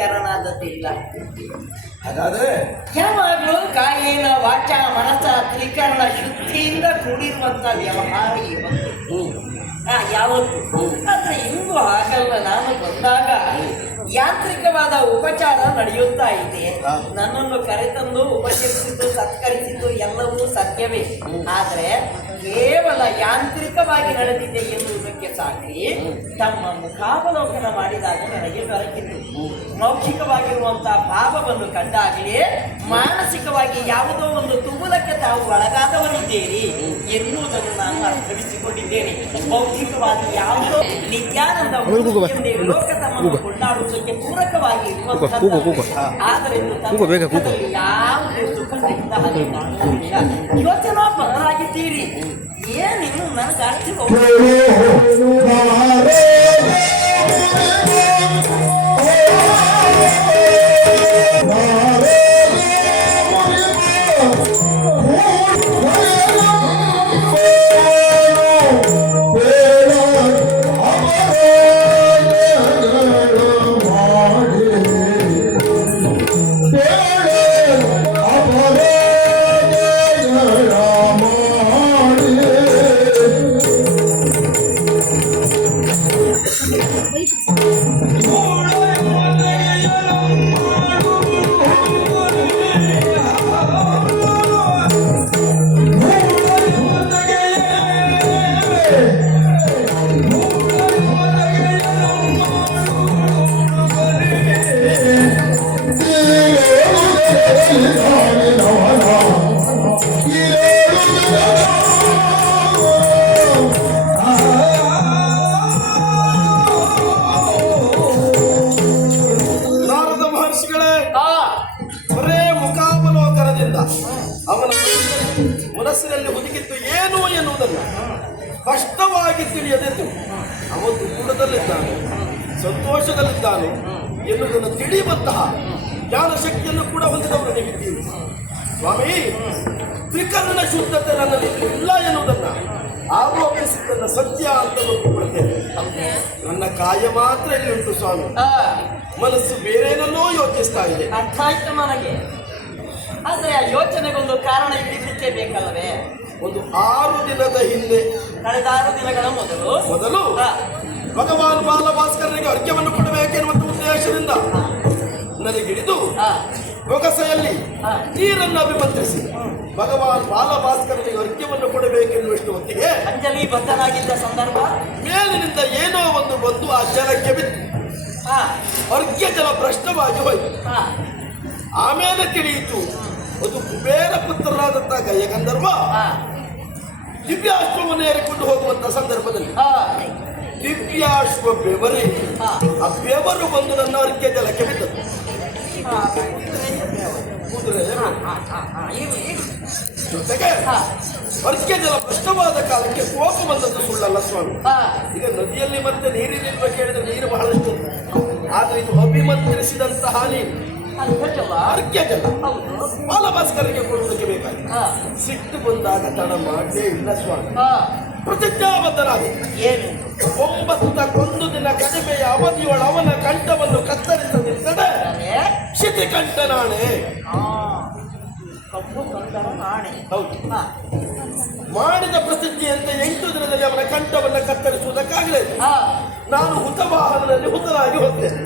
ಶುದ್ಧೀಕರಣಾದದ್ದಿಲ್ಲ. ಹಾಗಾದ್ರೆ ಯಾವಾಗಲೂ ಕಾಯಿನ ವಾಚ ಮನಸ್ಸ ತ್ರಿಕರಣ ಶುದ್ಧಿಯಿಂದ ಕೂಡಿರುವಂತ ವ್ಯವಹಾರ ಇವತ್ತು ಯಾವತ್ತು. ಆದ್ರೆ ಇಂದು ಹಾಗಲ್ಲ. ನಾನು ಬಂದಾಗ ಯಾಂತ್ರಿಕವಾದ ಉಪಚಾರ ನಡೆಯುತ್ತಾ ಇದೆ. ನನ್ನನ್ನು ಕರೆತಂದು ಉಪಚರಿಸಿದ್ದು ಸತ್ಕರಿಸಿದ್ದು ಎಲ್ಲವೂ ಸತ್ಯವೇ. ಆದ್ರೆ ಕೇವಲ ಯಾಂತ್ರಿಕವಾಗಿ ನಡೆದಿದೆ ಎನ್ನುವುದಕ್ಕೆ ಸಾಕ್ಷಿ ತಮ್ಮ ಮುಖಾವಲೋಕನ ಮಾಡಿದಾಗ ನನಗೆ ದೊರಕಿತು. ಮೌಖಿಕವಾಗಿರುವಂತಹ ಭಾವವನ್ನು ಕಂಡಾಗಲೇ ಮಾನಸಿಕವಾಗಿ ಯಾವುದೋ ಒಂದು ತುಮುಲಕ್ಕೆ ತಾವು ಒಳಗಾದವರಿದ್ದೀರಿ ಎನ್ನುವುದನ್ನು ನಾನು ಅರ್ಥವಿಸಿಕೊಂಡಿದ್ದೇನೆ. ಮೌಖಿಕವಾಗಿ ಯಾವುದೋ ನಿತ್ಯಾನಂದ ಲೋಕತಮ್ಮನ್ನು ಕೊಂಡಾಡುವುದಕ್ಕೆ ಪೂರಕವಾಗಿ ಇರುವಂತಹ ಆದರೆ ಯಾವುದೇ ಸುಖ ಸಿಗ್ತಾ ಯೋಚನಾ ಪರರಾಗಿದ್ದೀರಿ. ಏನಿನ್ನು ನನಗೆ ಅರ್ಥ ಅವನ ಮನಸ್ಸಿನಲ್ಲಿ ಹುದುಗಿದ್ದು ಏನು ಎನ್ನುವುದನ್ನು ಸ್ಪಷ್ಟವಾಗಿ ತಿಳಿಯದೆದ್ದು ಅವನು ದುಃಖದಲ್ಲಿದ್ದಾನೆ, ಸಂತೋಷದಲ್ಲಿದ್ದಾನೆ ಎನ್ನುವುದನ್ನು ತಿಳಿಯುವಂತಹ ಜ್ಞಾನ ಶಕ್ತಿಯನ್ನು ಕೂಡ ಹೊಂದಿದವರು ನೀವಿದ್ದೀರಿ ಸ್ವಾಮಿ. ತ್ರಿಕರಣ ಶುದ್ಧತೆ ನನ್ನಲ್ಲಿ ಇಲ್ಲ ಎನ್ನುವುದನ್ನು ಆರೋಪಿಸಿದ್ದನ್ನು ಸತ್ಯ ಅಂತ ಗೊತ್ತುಕೊಳ್ತೇನೆ. ನನ್ನ ಕಾಯ ಮಾತ್ರ ಇಲ್ಲಿ ಉಂಟು ಸ್ವಾಮಿ, ಮನಸ್ಸು ಬೇರೇನನ್ನೋ ಯೋಚಿಸ್ತಾ ಇದೆ. ಅರ್ಥ ಆಯ್ತು ನನಗೆ. ಆದ್ರೆ ಆ ಯೋಚನೆಗೊಂದು ಕಾರಣ ಇದ್ದಿದ್ದಕ್ಕೆ ಬೇಕಲ್ಲವೇ? ಒಂದು 6 ದಿನದ ಹಿಂದೆ, ಕಳೆದ 6 ದಿನಗಳ ಮೊದಲು ಭಗವಾನ್ ಬಾಲಭಾಸ್ಕರನಿಗೆ ಅರ್ಘ್ಯವನ್ನು ಕೊಡಬೇಕೆನ್ನುವಂತ ಉದ್ದೇಶದಿಂದ ನನಗಿಡಿದು ಬೊಗಸೆಯಲ್ಲಿ ನೀರನ್ನು ಅಭಿಮಂತ್ರಿಸಿ ಭಗವಾನ್ ಬಾಲಭಾಸ್ಕರನಿಗೆ ಅರ್ಘ್ಯವನ್ನು ಕೊಡಬೇಕೆನ್ನುವಷ್ಟು ಹೊತ್ತಿಗೆ ಅಂಜಲಿ ಬದ್ಧನಾಗಿದ್ದ ಸಂದರ್ಭ ಮೇಲಿನಿಂದ ಏನೋ ಒಂದು ಬಂದು ಆ ಜಲಕ್ಕೆ ಬಿತ್ತು. ಅರ್ಘ್ಯ ಜಲ ಭ್ರಷ್ಟವಾಗಿ ಹೋಯಿತು. ಆಮೇಲೆ ತಿಳಿಯಿತು ಅದು ಕುಬೇರ ಪುತ್ರರಾದಂತಹ ಗಯಗಂಧರ್ವ ದಿವ್ಯಾಶ್ವವನ್ನು ಏರಿಕೊಂಡು ಹೋಗುವಂತ ಸಂದರ್ಭದಲ್ಲಿ ದಿವ್ಯಾಶ್ವ ಬೆವರಿ ಆ ಬೆವರು ಬಂದು ನನ್ನ ಅರ್ಘ್ಯ ಜಲಕ್ಕೆ ಬಿದ್ದದ್ದು. ಜೊತೆಗೆ ಅರ್ಘ್ಯ ಜಲ ಭ್ರಷ್ಟವಾದ ಕಾಲಕ್ಕೆ ಕೋಪ ಬಂದದ್ದು ಸುಳ್ಳಲ್ಲ ಸ್ವಾಮಿ. ಈಗ ನದಿಯಲ್ಲಿ ಮತ್ತೆ ನೀರಿನಿಲ್ವ ಕೇಳಿದ್ರೆ ನೀರು ಬಹಳಷ್ಟು, ಆದ್ರೆ ಇದು ಅಭಿಮಂತ್ರಿಸಿದಂತಹ ನೀರು ಅರ್ಘ್ಯ ಜಲ ಬಾಲಭಾಸ್ಕರಿಗೆ ಕೊಡುವುದಕ್ಕೆ ಬೇಕಾಗಿದೆ. ಸಿಟ್ಟು ಬಂದಾಗ ತಡ ಮಾಡಲೇ ಇಲ್ಲ ಸ್ವಾಮಿ. ಪ್ರತಿಜ್ಞಾಬದ್ಧನಾಗಿ ಏನು 9 ದಿನ ಕಡಿಮೆಯ ಅವಧಿಯೊಳ ಅವನ ಕಂಠವನ್ನು ಕತ್ತರಿಸದಿದ್ದರೆ ಶಿತಿಕಂಠನಾಣೆ. ಹೌದು, ಮಾಡಿದ ಪ್ರತಿಜ್ಞೆಯಂತೆ 8 ದಿನದಲ್ಲಿ ಅವನ ಕಂಠವನ್ನು ಕತ್ತರಿಸುವುದಕ್ಕಾಗಲೇ ನಾನು ಹುತವಾಹನದಲ್ಲಿ ಹುತನಾಗಿ ಹೋಗ್ತೇನೆ.